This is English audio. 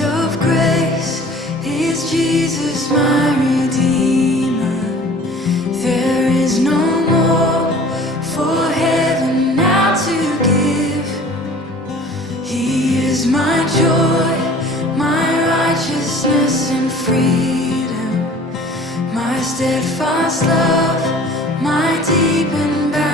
of grace is Jesus, my Redeemer. There is no more for heaven now to give. He is my joy, my righteousness and freedom, my steadfast love, my deep and boundless